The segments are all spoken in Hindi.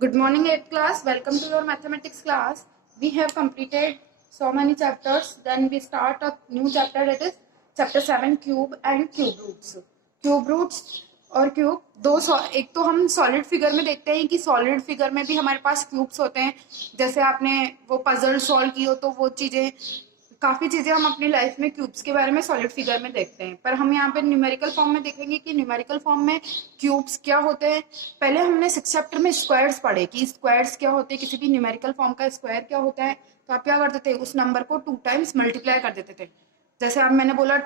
Good morning, 8th class. Welcome to your mathematics class. We have completed so many chapters. Then we start a new chapter, that is chapter 7, cube and cube roots. Cube roots और क्यूब दो एक तो हम सॉलिड फिगर में देखते हैं कि सॉलिड फिगर में भी हमारे पास क्यूब्स होते हैं। जैसे आपने वो पजल सॉल्व की हो तो वो चीजें, काफी चीजें हम अपनी लाइफ में क्यूब्स के बारे में सॉलिड फिगर में देखते हैं, पर हम यहाँ पे न्यूमेरिकल फॉर्म में देखेंगे कि न्यूमेरिकल फॉर्म में क्यूब्स क्या होते हैं। पहले हमने 6 चैप्टर में स्क्वायर्स पढ़े कि स्क्वायर्स क्या होते हैं, किसी भी न्यूमेरिकल फॉर्म का स्क्वायर क्या होता है। तो आप क्या करते थे, उस नंबर को 2 टाइम्स मल्टीप्लाई कर देते थे। जैसे अब मैंने बोला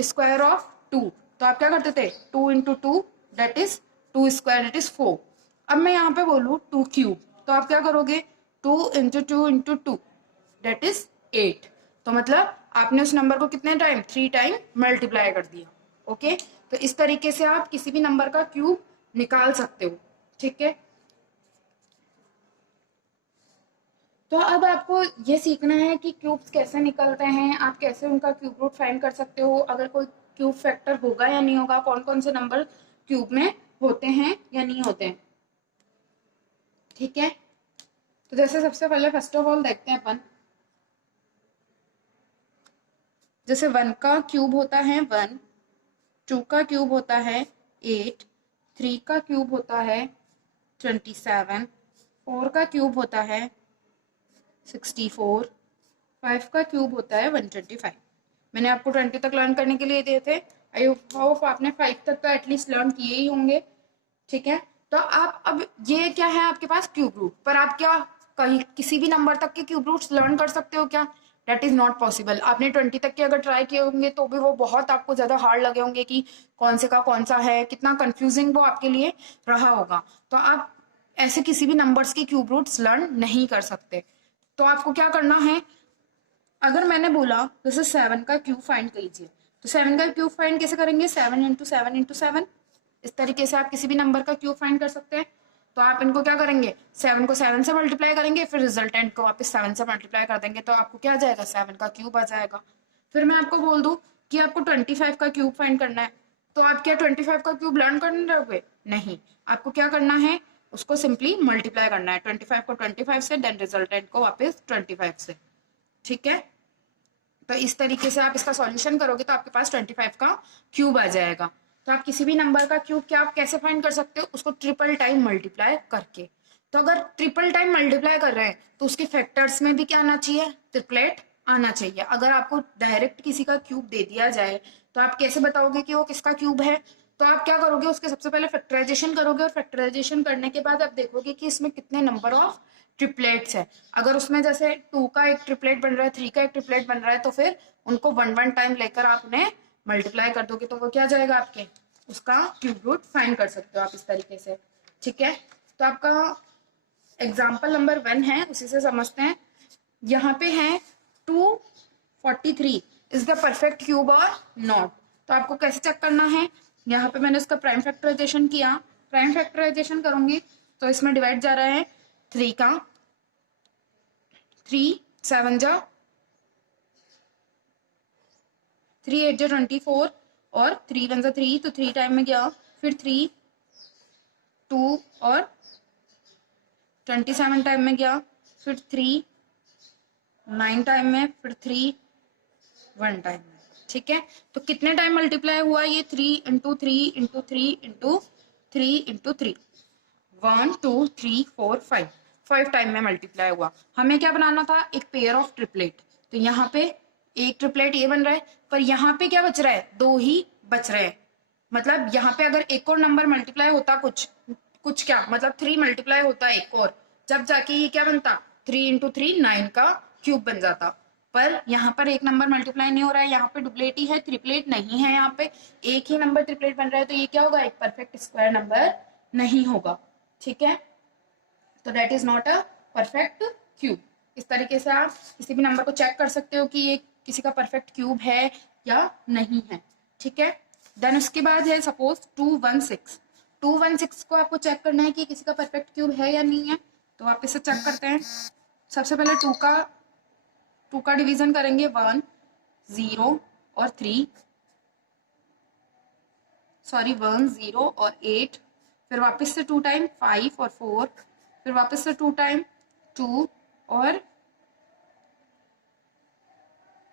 स्क्वायर ऑफ 2, तो आप क्या करते थे, 2 into 2 that is 2 square that is 4। अब मैं यहाँ पे बोलूँ 2 क्यूब, तो आप क्या करोगे, 2 इंटू 2 इंटू 2 दैट इज 8। तो मतलब आपने उस नंबर को कितने टाइम, 3 टाइम मल्टीप्लाई कर दिया। ओके, तो इस तरीके से आप किसी भी नंबर का क्यूब निकाल सकते हो। ठीक है, तो अब आपको ये सीखना है कि क्यूब्स कैसे निकलते हैं, आप कैसे उनका क्यूब रूट फाइंड कर सकते हो, अगर कोई क्यूब फैक्टर होगा या नहीं होगा, कौन कौन से नंबर क्यूब में होते हैं या नहीं होते हैं। ठीक है, तो जैसे सबसे पहले फर्स्ट ऑफ ऑल देखते हैं अपन, जैसे 1 का क्यूब होता है 1, 2 का क्यूब होता है 8, 3 का क्यूब होता है 27, 4 का क्यूब होता है 64, 5 का क्यूब होता है 125। मैंने आपको 20 तक लर्न करने के लिए दिए थे। आई होप आपने 5 तक तो एटलीस्ट लर्न किए ही होंगे। ठीक है, तो आप अब ये क्या है आपके पास क्यूब रूट, पर आप क्या कहीं किसी भी नंबर तक के क्यूब रूट्स लर्न कर सकते हो क्या? That is not possible. आपने 20 तक के अगर ट्राई किए होंगे तो भी वो बहुत आपको ज्यादा हार्ड लगे होंगे कि कौन से का कौन सा है, कितना कंफ्यूजिंग वो आपके लिए रहा होगा। तो आप ऐसे किसी भी नंबर्स के क्यूब रूट्स लर्न नहीं कर सकते। तो आपको क्या करना है, अगर मैंने बोला जैसे 7 का क्यूब फाइंड कीजिए, तो 7 का क्यूब फाइंड कैसे करेंगे, 7 इंटू 7 इंटू 7। इस तरीके से आप किसी भी नंबर का क्यूब फाइंड कर सकते हैं। तो आप इनको क्या करेंगे, 7 को 7 से मल्टीप्लाई करेंगे, फिर रिजल्टेंट को वापस 7 से मल्टीप्लाई कर देंगे, तो आपको क्या आ जाएगा, 7 का क्यूब आ जाएगा। फिर मैं आपको बोल दूं कि आपको 25 का क्यूब फाइंड करना है, तो आप क्या 25 का क्यूब लर्न करने रहोगे? नहीं, आपको क्या करना है, उसको सिंपली मल्टीप्लाई करना है, 25 को 25 से, देन रिजल्टेंट को वापस 25 से। ठीक है, तो इस तरीके से आप इसका सॉल्यूशन करोगे तो आपके पास 25 का क्यूब आ जाएगा। तो आप किसी भी नंबर का क्यूब क्या आप कैसे फाइंड कर सकते हो, उसको ट्रिपल टाइम मल्टीप्लाई करके। तो अगर ट्रिपल टाइम मल्टीप्लाई कर रहे हैं तो उसके फैक्टर्स में भी क्या आना चाहिए, ट्रिपलेट आना चाहिए। अगर आपको डायरेक्ट किसी का क्यूब दे दिया जाए तो आप कैसे बताओगे कि वो किसका क्यूब है? तो आप क्या करोगे, उसके सबसे पहले फैक्टराइजेशन करोगे, और फैक्टराइजेशन करने के बाद आप देखोगे कि इसमें कितने नंबर ऑफ ट्रिपलेट्स है। अगर उसमें जैसे 2 का एक ट्रिपलेट बन रहा है, 3 का एक ट्रिपलेट बन रहा है, तो फिर उनको 1 1 टाइम लेकर आप उन्हें मल्टीप्लाई कर दोगे तो वो क्या जाएगा आपके, उसका क्यूब रूट फाइंड कर सकते हो आप इस तरीके से। ठीक है, तो आपका एग्जाम्पल नंबर 1 है, उसी से समझते हैं। यहाँ पे है 243 इज द परफेक्ट क्यूब और नॉट। तो आपको कैसे चेक करना है, यहाँ पे मैंने उसका प्राइम फैक्टराइजेशन किया, प्राइम फैक्टराइजेशन करूंगी तो इसमें डिवाइड जा रहा है 3 का, 3 7 जा 3 8 जा 24, और 3 1 जा 3, तो 3 टाइम में गया, फिर 3 2 और 27 टाइम में गया, फिर 3 9 टाइम में, फिर 3 1 टाइम में। ठीक है, तो कितने टाइम मल्टीप्लाई हुआ ये, 3 into 3 into 3 into 3 into 3, 1 2 3 4 5, 5 time में मल्टीप्लाई हुआ। हमें क्या बनाना था, एक पेयर ऑफ ट्रिपलेट। तो यहाँ पे एक ट्रिपलेट ये बन रहा है, पर यहाँ पे क्या बच रहा है, 2 ही बच रहे हैं। मतलब यहाँ पे अगर एक और नंबर मल्टीप्लाई होता, कुछ कुछ क्या मतलब 3 मल्टीप्लाई होता एक और, जब जाके ये क्या बनता, 3 इंटू 3 9 का क्यूब बन जाता। पर यहाँ पर एक नंबर मल्टीप्लाई नहीं हो रहा है, यहाँ पे डुप्लेट ही है, ट्रिपलेट नहीं है, यहाँ पे एक ही नंबर ट्रिपलेट बन रहा है, तो ये क्या होगा, एक परफेक्ट स्क्वायर नंबर नहीं होगा। ठीक है, तो that is not a perfect cube. इस तरीके से आप किसी भी नंबर को चेक कर सकते हो कि ये किसी का परफेक्ट क्यूब है या नहीं है। ठीक है, देन उसके बाद है सपोज 216, 216 को आपको चेक करना है कि किसी का परफेक्ट क्यूब है या नहीं है। तो आप इसे चेक करते हैं। सबसे पहले 2 का डिवीजन करेंगे, 1 0 और 3, सॉरी 1 0 और 8, फिर वापस से 2 टाइम 5 और 4, फिर वापस से 2 टाइम 2 और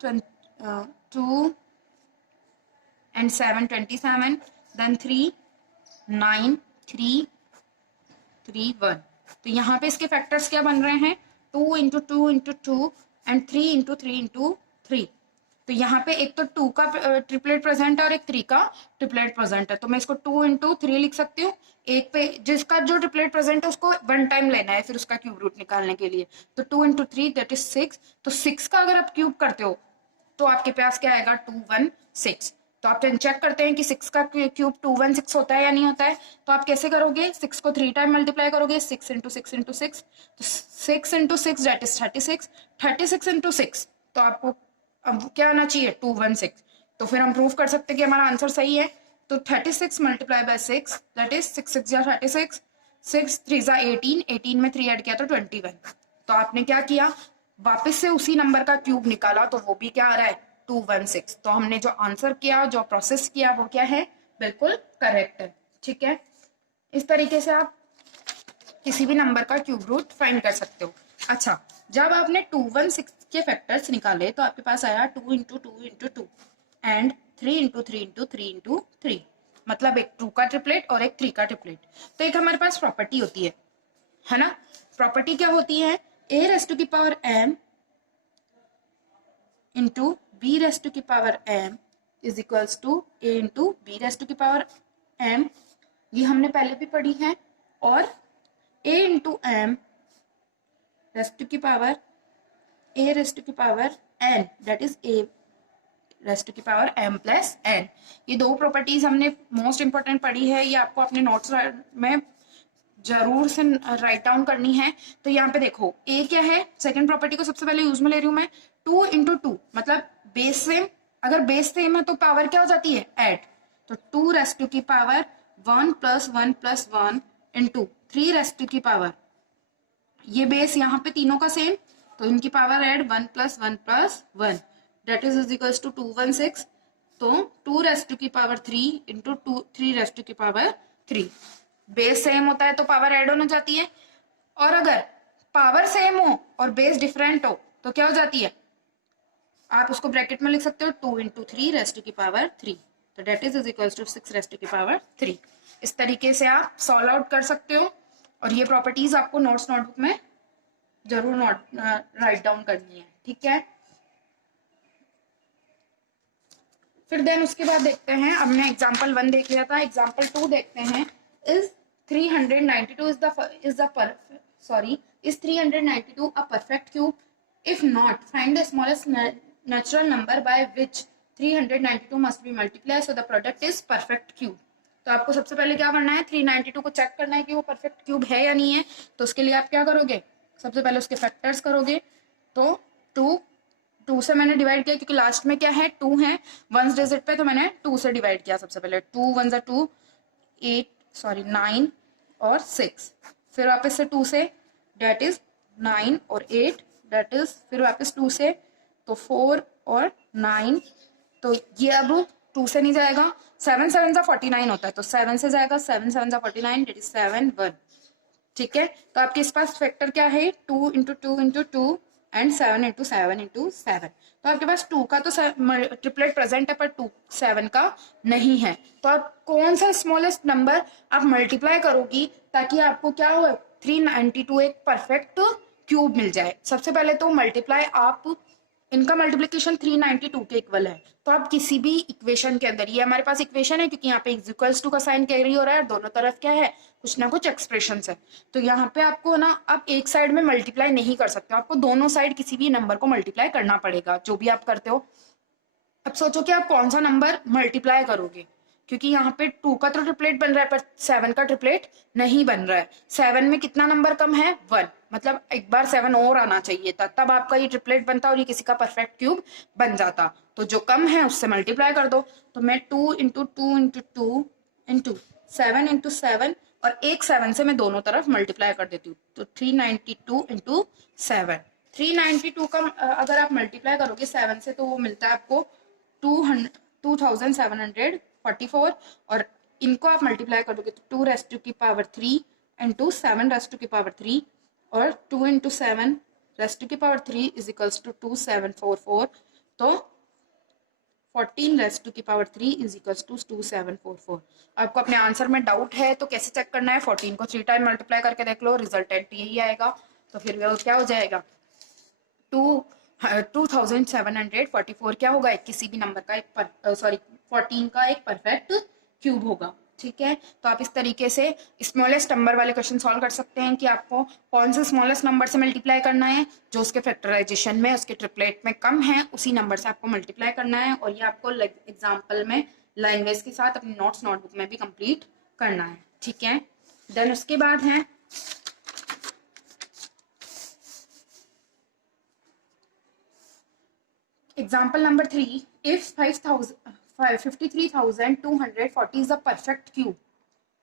2 and 7 27, then 3 9 3 3 1। तो यहाँ पे इसके फैक्टर्स क्या बन रहे हैं, 2 into 2 into 2 and 3 into 3 into 3। तो यहाँ पे एक तो 2 का ट्रिपलेट प्रेजेंट है और एक 3 का ट्रिपलेट प्रेजेंट है, तो मैं इसको 2 इंटू 3 लिख सकती हूँ। एक पे जिसका जो ट्रिपलेट प्रेजेंट है उसको 1 टाइम लेना है फिर उसका क्यूब रूट निकालने के लिए, तो 2 इंटू 3 दैट इज 6। तो 6 का अगर आप क्यूब करते हो तो आपके पास क्या आएगा, 216। तो आप चेक करते हैं कि 6 का क्यूब 216 होता है या नहीं होता है। तो आप कैसे करोगे, 6 को 3 टाइम मल्टीप्लाई करोगे, 6 इंटू 6 इंटू 6, तो 6 इंटू 6 दैट इज 36, 36 इंटू 6, तो आपको अब क्या आना चाहिए, 216। तो फिर हम प्रूव कर सकते हैं कि हमारा आंसर सही है। तो 36 मल्टीप्लाई बाय 6 दैट इज 6 6 जा 36, 6 3 जा 18, 18 में 3 ऐड किया तो 21। तो आपने क्या किया, वापस से उसी नंबर का क्यूब निकाला, तो वो भी क्या आ रहा है, 216। तो हमने जो आंसर किया, जो प्रोसेस किया, वो क्या है, बिल्कुल करेक्ट है। ठीक है, इस तरीके से आप किसी भी नंबर का क्यूब रूट फाइंड कर सकते हो। अच्छा, जब आपने 216 के फैक्टर्स निकाले तो आपके पास आया 2 into 2 into 2 and 3 into 3 into 3 into 3, मतलब एक 2 का ट्रिपलेट और एक 3 का ट्रिपलेट। तो एक हमारे पास प्रॉपर्टी होती है ना। प्रॉपर्टी क्या होती है, a रेज़ टू की power m into b raise to की power m is equals to a into b raise to की पावर m। ये हमने पहले भी पढ़ी है। और a into m raise to की पावर a रेज़ टू की power n that is a raise to की पावर m प्लस n। ये दो प्रॉपर्टीज हमने मोस्ट इंपॉर्टेंट पढ़ी है, ये आपको अपने नोट्स में जरूर से राइट डाउन करनी है। तो यहाँ पे देखो a क्या है, सेकंड प्रॉपर्टी को सबसे पहले यूज में ले रही हूँ मैं, 2 इंटू 2 मतलब बेस सेम, अगर बेस सेम है तो पावर क्या हो जाती है, ऐड। तो 2 रेज़ टू की power 1 plus 1 plus 1 into 3 raise to की पावर, ये बेस यहाँ पे तीनों का सेम, तो इनकी power add 1 plus 1 plus 1 that is equals to 216। तो 2 रेज़ टू की पावर 3 इंटू 3 रेज़ टू की पावर 3। बेस सेम होता है तो पावर ऐड होने जाती है, और अगर पावर सेम हो और बेस डिफरेंट हो तो क्या हो जाती है, आप उसको ब्रैकेट में लिख सकते हो 2 इंटू 3 रेज़ टू की पावर 3, तो that is equals to 6 raise to की पावर 3। इस तरीके से आप सॉल्व आउट कर सकते हो, और ये प्रॉपर्टीज आपको नोट्स नोटबुक में जरूर नोट राइट डाउन करनी है। ठीक है, फिर देन उसके बाद देखते हैं, हमने एग्जांपल 1 देख लिया था, एग्जांपल 2 देखते हैं। Is 392 is 392 a perfect cube? If not, find the smallest natural number by which 392 must be multiplied so the product is perfect cube। तो आपको सबसे पहले क्या करना है, 392 को चेक करना है कि वो परफेक्ट क्यूब है या नहीं है। तो उसके लिए आप क्या करोगे, सबसे पहले उसके फैक्टर्स करोगे। तो 2 से मैंने डिवाइड किया क्योंकि लास्ट में क्या है, 2 है वंस डिजिट पे, तो मैंने 2 से डिवाइड किया सबसे पहले। 2 1 जा 2 9 और 6, फिर वापस से 2 से डेट इज 9 और 8 डेट इज, फिर वापस 2 से तो 4 और 9, तो ये अब 2 से नहीं जाएगा, 7 7 जा 49 होता है, तो 7 से जाएगा, 7 7 जा 49 डेट इज 7 1। ठीक है, तो आपके इस पास फैक्टर क्या है, 2 into 2 into 2 and 7 into 7 into 7। तो आपके पास 2 का तो ट्रिपलेट प्रेजेंट है पर 2 7 का नहीं है। तो आप कौन सा स्मॉलेस्ट नंबर आप मल्टीप्लाई करोगी ताकि आपको क्या हो, 392 एक परफेक्ट क्यूब मिल जाए। सबसे पहले तो मल्टीप्लाई आप, इनका मल्टीप्लिकेशन 392 के इक्वल है, तो आप किसी भी इक्वेशन के अंदर, ये हमारे पास इक्वेशन है क्योंकि यहाँ पे इक्वल्स टू का साइन कैरी हो रहा है और दोनों तरफ क्या है, कुछ ना कुछ एक्सप्रेशन है। तो यहाँ पे आपको ना, आप एक साइड में मल्टीप्लाई नहीं कर सकते, आपको दोनों साइड किसी भी नंबर को मल्टीप्लाई करना पड़ेगा, जो भी आप करते हो। अब सोचो कि आप कौन सा नंबर मल्टीप्लाई करोगे, क्योंकि यहाँ पे 2 का तो ट्रिपलेट बन रहा है पर 7 का ट्रिपलेट नहीं बन रहा है। 7 में कितना नंबर कम है, 1, मतलब एक बार 7 और आना चाहिए था, तब आपका ये ट्रिपलेट बनता और ये किसी का परफेक्ट क्यूब बन जाता। तो जो कम है उससे मल्टीप्लाई कर दो। तो मैं 2 इंटू 2 इंटू 2 इंटू 7 इंटू 7 और एक 7 से मैं दोनों तरफ मल्टीप्लाई कर देती हूँ, तो 392 इंटू 7। 392 का अगर आप मल्टीप्लाई करोगे 7 से तो वो मिलता है आपको 2744, और इनको आप मल्टीप्लाई करोगे तो 2 रेज़ टू की पावर 3 इंटू 7 रेस्ट टू की पावर 3 और 2 इंटू 7 रेस्ट टू की पावर 3 इज इक्वल्स टू 2744। तो 14 रेस्ट टू की पावर 3 इज इक्वल्स टू 2744। आपको अपने आंसर में डाउट है तो कैसे चेक करना है, 14 को 3 टाइम मल्टीप्लाई करके देख लो, रिजल्टेंट यही आएगा। तो फिर वो क्या हो जाएगा, 2744 क्या होगा, एक किसी भी नंबर का एक 14 का एक परफेक्ट क्यूब होगा। ठीक है, तो आप इस तरीके से स्मॉलेस्ट नंबर वाले क्वेश्चन सॉल्व कर सकते हैं कि आपको कौन से स्मॉलेस्ट नंबर से मल्टीप्लाई करना है, जो उसके फैक्टराइजेशन में उसके ट्रिपलेट में कम है उसी नंबर से आपको मल्टीप्लाई करना है, और ये आपको एग्जाम्पल में लैंग्वेज के साथ अपनी नोट्स नोटबुक में भी कंप्लीट करना है। ठीक है, देन उसके बाद है example number 3, if 53,240 is a perfect cube.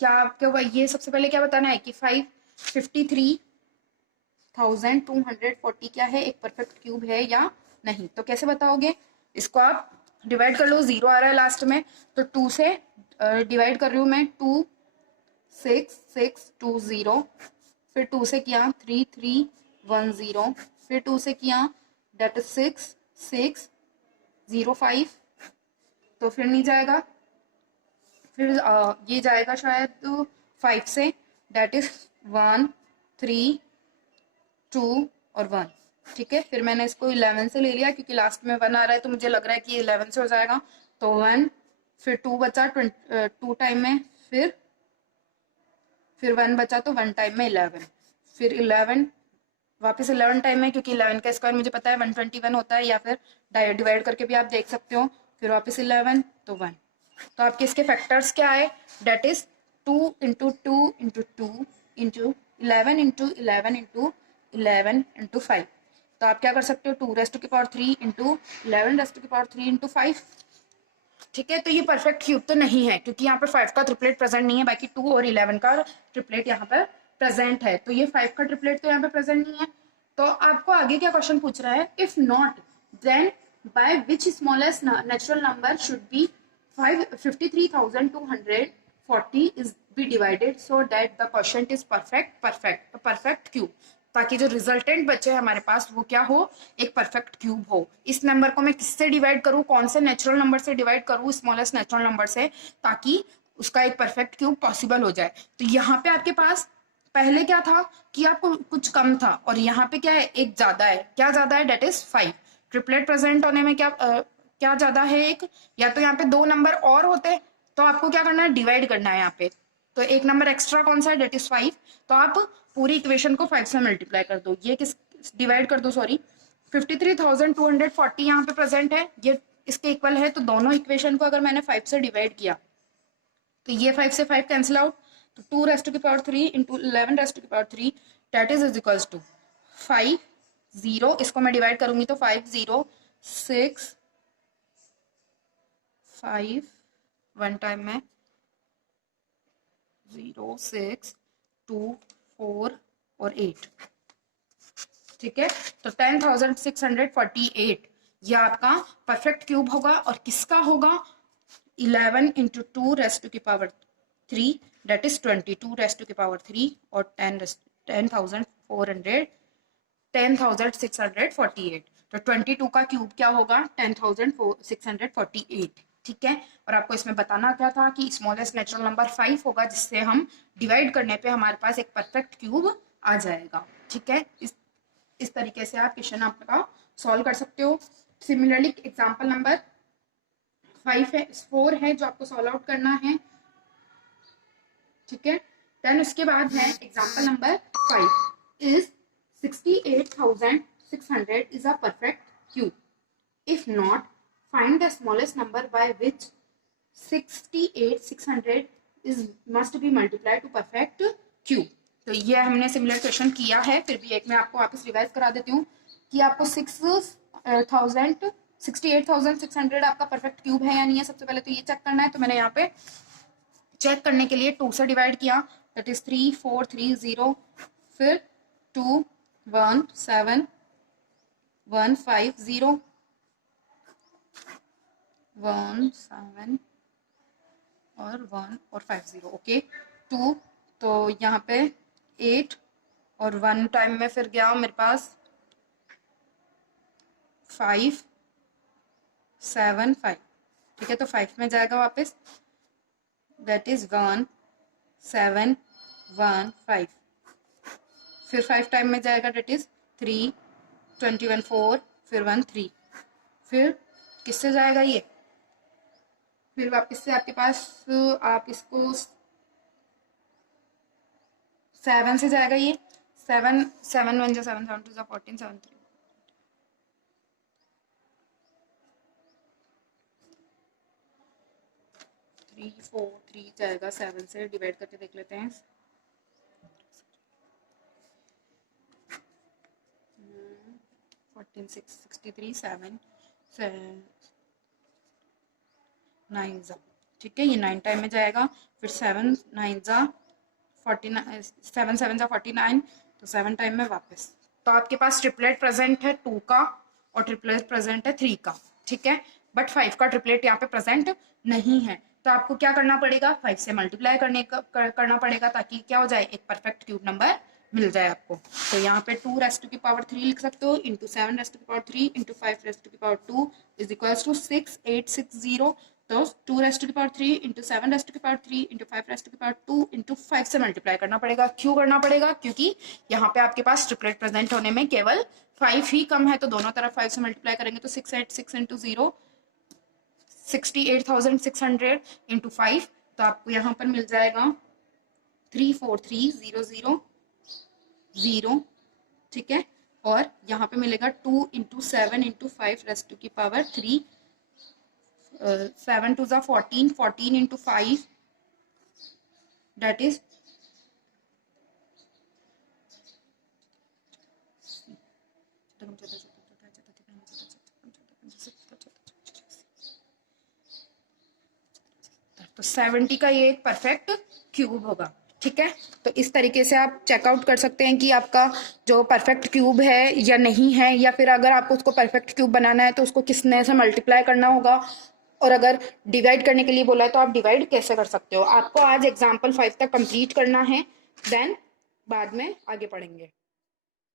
क्या आपको ये सबसे पहले क्या बताना है कि 53,240 क्या है, एक परफेक्ट क्यूब है या नहीं। तो कैसे बताओगे, इसको आप डिवाइड कर लो, 0 आ रहा है लास्ट में, तो 2 से डिवाइड कर रही हूँ मैं, 2 6 6 2 0, फिर 2 से किया 3 3 1 0, फिर 2 से किया डेट इज 6 6 0 5, तो फिर नहीं जाएगा, फिर ये जाएगा शायद 5 से, डेट इज 1 3 2 और 1। ठीक है, फिर मैंने इसको 11 से ले लिया क्योंकि लास्ट में 1 आ रहा है, तो मुझे लग रहा है कि 11 से हो जाएगा, तो 1, फिर 2 बचा 2 टाइम में, फिर 1 बचा तो 1 टाइम में 11, फिर 11 वापस 11 टाइम में, क्योंकि 11 का स्क्वायर मुझे पता है 121 होता है, या फिर डिवाइड करके भी आप देख सकते हो, फिर वापस 11 तो 1। तो आपके इसके फैक्टर्स क्या है, that is 2 into 2 into 2 into 11 into 11 into 11 into 5। तो आप क्या कर सकते हो, 2 रेस्ट टू की पावर 3 इंटू 11 रेस्ट टू की पावर 3 इंटू 5। ठीक है, तो ये परफेक्ट क्यूब तो नहीं है क्योंकि यहाँ पे 5 का ट्रिपलेट प्रेजेंट नहीं है, बाकी 2 और 11 का ट्रिपलेट यहाँ पर प्रेजेंट है, तो ये 5 का ट्रिपलेट तो यहाँ पे प्रेजेंट नहीं है। तो आपको आगे क्या क्वेश्चन पूछ रहा है, if not then by which smallest natural number should be 53,240 is be divided so that the question is perfect cube, ताकि जो रिजल्टेंट बचे हमारे पास वो क्या हो, एक परफेक्ट क्यूब हो। इस नंबर को मैं किससे डिवाइड करूं, कौन से नेचुरल नंबर से डिवाइड करूं, स्मॉलेस्ट नेचुरल नंबर से, ताकि उसका एक परफेक्ट क्यूब पॉसिबल हो जाए। तो यहाँ पे आपके पास पहले क्या था कि आपको कुछ कम था, और यहाँ पे क्या है, एक ज्यादा है। क्या ज्यादा है, डेट इज 5। ट्रिपलेट प्रेजेंट होने में क्या ज्यादा है, एक, या तो यहाँ पे 2 नंबर और होते, तो आपको क्या करना है, डिवाइड करना है यहाँ पे, तो एक नंबर एक्स्ट्रा कौन सा है, डेट इज 5। तो आप पूरी इक्वेशन को 5 से मल्टीप्लाई कर दो, ये किस डिवाइड कर दो, सॉरी, 53,240 यहाँ पे प्रेजेंट है, ये इसके इक्वल है, तो दोनों इक्वेशन को अगर मैंने 5 से डिवाइड किया तो ये 5 से 5 कैंसिल आउट, तो 2 रेस्ट टू की पावर 3 इंटू 11 रेस्ट टू की power 3 that is equals to 5 0, इसको मैं डिवाइड करूंगी तो 5 0 6 5 1 टाइम में 0 6 2 4 और 8। ठीक है, तो 10,648 ये आपका परफेक्ट क्यूब होगा, और किसका होगा, 11 इंटू 2 रेस्ट टू की power 3 that is 22 raise to की पावर 3 और 10,648, तो 22 का क्यूब क्या होगा, 10,648। ठीक है, और आपको इसमें बताना क्या था कि स्मॉलेस्ट नेचुरल नंबर 5 होगा, जिससे हम डिवाइड करने पे हमारे पास एक परफेक्ट क्यूब आ जाएगा। ठीक है, इस तरीके से आप क्वेश्चन आपका सॉल्व कर सकते हो। सिमिलरली एग्जाम्पल नंबर 4 है जो आपको सॉल्व आउट करना है। ठीक है, देन उसके बाद है example number 5, is 68,600 is a perfect cube, if not find the smallest number by which 68,600 is must be multiply two perfect cube. तो ये हमने सिमिलर क्वेश्चन किया है, फिर भी एक मैं आपको वापस रिवाइज करा देती हूँ कि आपको 68,600 आपका परफेक्ट क्यूब है या नहीं है। सबसे पहले तो ये चेक करना है, तो मैंने यहाँ पे चेक करने के लिए 2 से डिवाइड किया, दैट इज 3 4 3 0, फिर 2 1 7 1 5 0 1 7 और 1 और 5 0। ओके, 2, तो यहाँ पे 8 और 1 टाइम में फिर गया मेरे पास 5 7 5, ठीक है। तो 5 में जाएगा वापस, दैट इज 1 7 1 5। फिर 5 टाइम में जाएगा, दैट इज 3 21 4, फिर 1 3। फिर किससे जाएगा ये, फिर वापस से आपके पास आप इसको 7 से जाएगा ये। 7 7 1 जा 7 7 2 जा 14 7 3 3 4 3 जाएगा 7 से, डिवाइड करके देख लेते हैं। 14 6 63 7 9 जा, ठीक है। ये 9 टाइम में जाएगा। फिर 7 9 जा 49, 7 7 जा 49, तो 7 टाइम में वापस। तो आपके पास ट्रिपलेट प्रेजेंट है 2 का और ट्रिपलेट प्रेजेंट है 3 का, ठीक है। बट 5 का ट्रिपलेट यहाँ पे प्रेजेंट नहीं है, तो आपको क्या करना पड़ेगा, 5 से मल्टीप्लाई करना पड़ेगा, ताकि क्या हो जाए, एक परफेक्ट क्यूब नंबर मिल जाए आपको। तो यहाँ पे 2 रेज़ टू की पावर 3 लिख सकते हो, इंटू 7 रेज़ टू की पावर 3 इंटू 5 रेज़ टू की पावर 2 इज इक्वल्स टू 6860। तो 2 रेज़ टू की पावर 3 इंटू 7 रेज़ टू की पावर 3 इंटू 5 रेज़ टू की पावर 2 इंटू 5 से मल्टीप्लाई करना पड़ेगा। क्यों करना पड़ेगा, क्योंकि यहाँ पे आपके पास ट्रिपलेट प्रेजेंट होने में केवल 5 ही कम है, तो दोनों तरफ 5 से मल्टीप्लाई करेंगे तो 686 इंटू 0 68,600 इंटू 5, तो आपको यहाँ पर मिल जाएगा 34300 0, ठीक है। और यहाँ पे मिलेगा 2 इंटू 7 इंटू 5 रेज़ टू की पावर 3, 7 2 जा 14, 14 इंटू 5 दैट इज तो 70 का ये एक परफेक्ट क्यूब होगा, ठीक है। तो इस तरीके से आप चेकआउट कर सकते हैं कि आपका जो परफेक्ट क्यूब है या नहीं है, या फिर अगर आपको उसको परफेक्ट क्यूब बनाना है तो उसको किसने से मल्टीप्लाई करना होगा, और अगर डिवाइड करने के लिए बोला है तो आप डिवाइड कैसे कर सकते हो। आपको आज एग्जाम्पल 5 तक कंप्लीट करना है, देन बाद में आगे पढ़ेंगे।